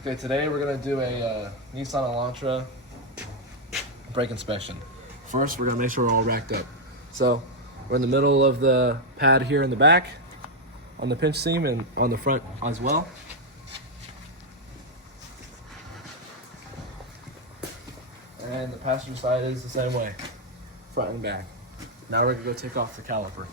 Okay, today we're gonna do a Nissan Elantra brake inspection. First, we're gonna make sure we're all racked up. So, we're in the middle of the pad here in the back, on the pinch seam, and on the front as well. And the passenger side is the same way, front and back. Now we're gonna go take off the caliper.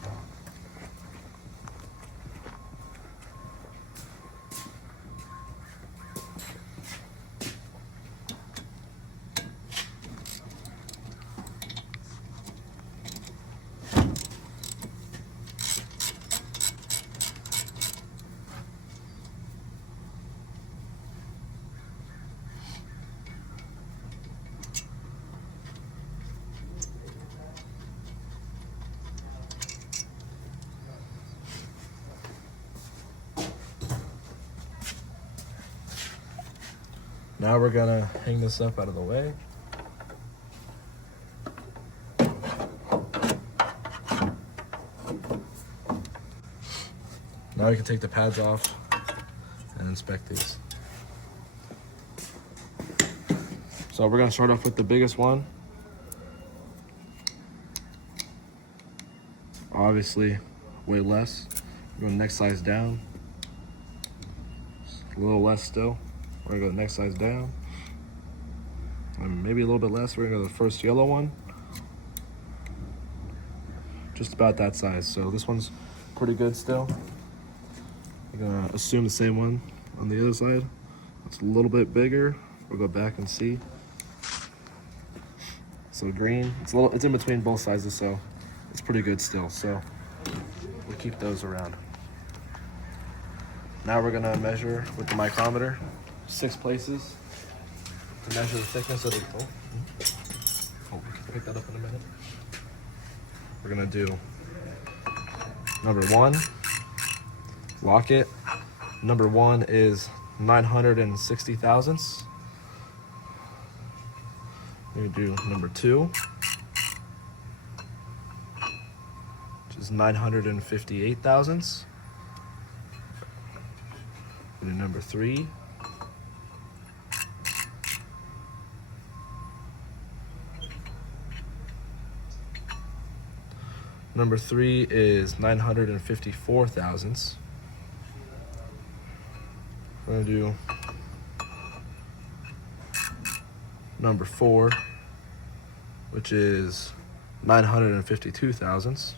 Now we're gonna hang this up out of the way. Now we can take the pads off and inspect these. So we're gonna start off with the biggest one. Obviously, way less. We're going next size down. A little less still. We're gonna go the next size down. And maybe a little bit less. We're gonna go to the first yellow one. Just about that size. So this one's pretty good still. I'm gonna assume the same one on the other side. It's a little bit bigger. We'll go back and see. So green, it's in between both sizes, so it's pretty good still. So we'll keep those around. Now we're gonna measure with the micrometer, 6 places, to measure the thickness of the, we can pick that up in a minute. We're gonna do number 1, lock it. Number 1 is 960 thousandths. We're gonna do number 2, which is 958 thousandths. We're gonna do number 3. Number 3 is 954 thousandths. We're gonna do number 4, which is 952 thousandths.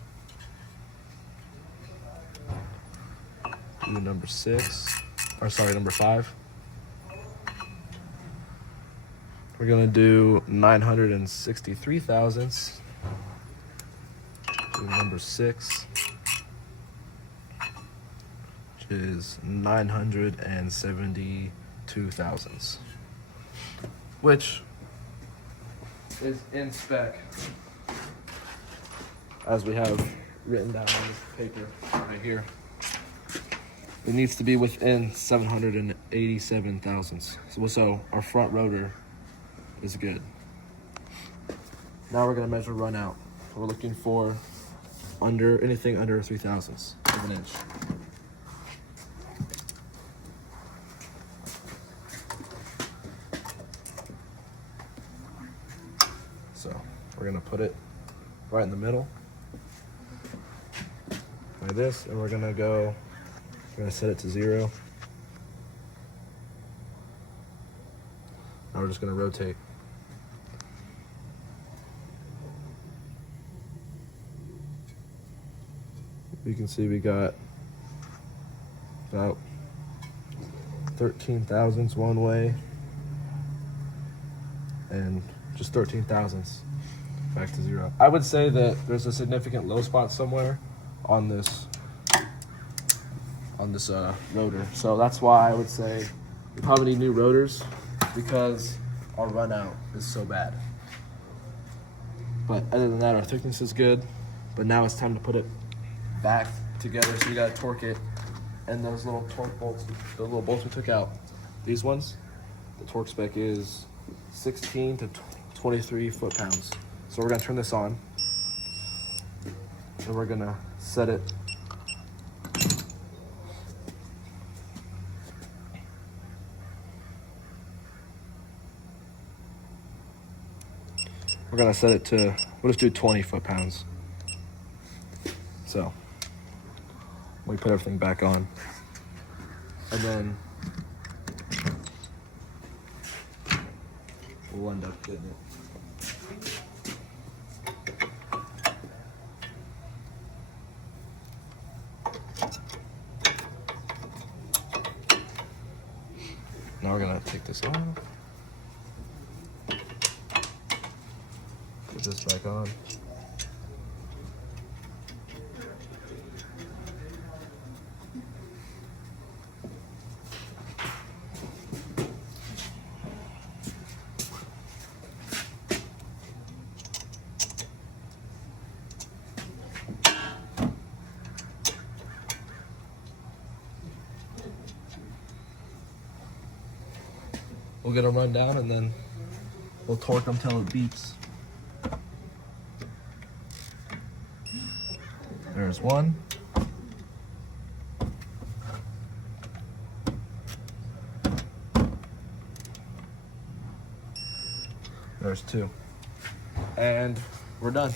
Do number 6, or sorry, number 5. We're gonna do 963 thousandths. Do number 6, which is 972 thousandths, which is in spec, as we have written down on this paper right here. It needs to be within 787 thousandths. So our front rotor is good. Now we're gonna measure run out. We're looking for anything under 3 thousandths of an inch. So we're gonna put it right in the middle, like this, and we're gonna set it to 0. Now we're just gonna rotate. You can see we got about 13 thousandths one way and just 13 thousandths back to 0. I would say that there's a significant low spot somewhere on this rotor. So that's why I would say we probably need new rotors, because our run out is so bad. But other than that, our thickness is good. But now it's time to put it back together, so you gotta torque it. And those little torque bolts, the little bolts we took out, these ones, the torque spec is 16 to 23 foot-pounds. So we're gonna turn this on, and we're gonna set it We're gonna set it to, we'll just do 20 foot-pounds. So, we put everything back on. And then we'll end up getting it. Now we're gonna take this off. Put this back on. We'll get them run down and then we'll torque them till it beeps. There's one. There's two. And we're done.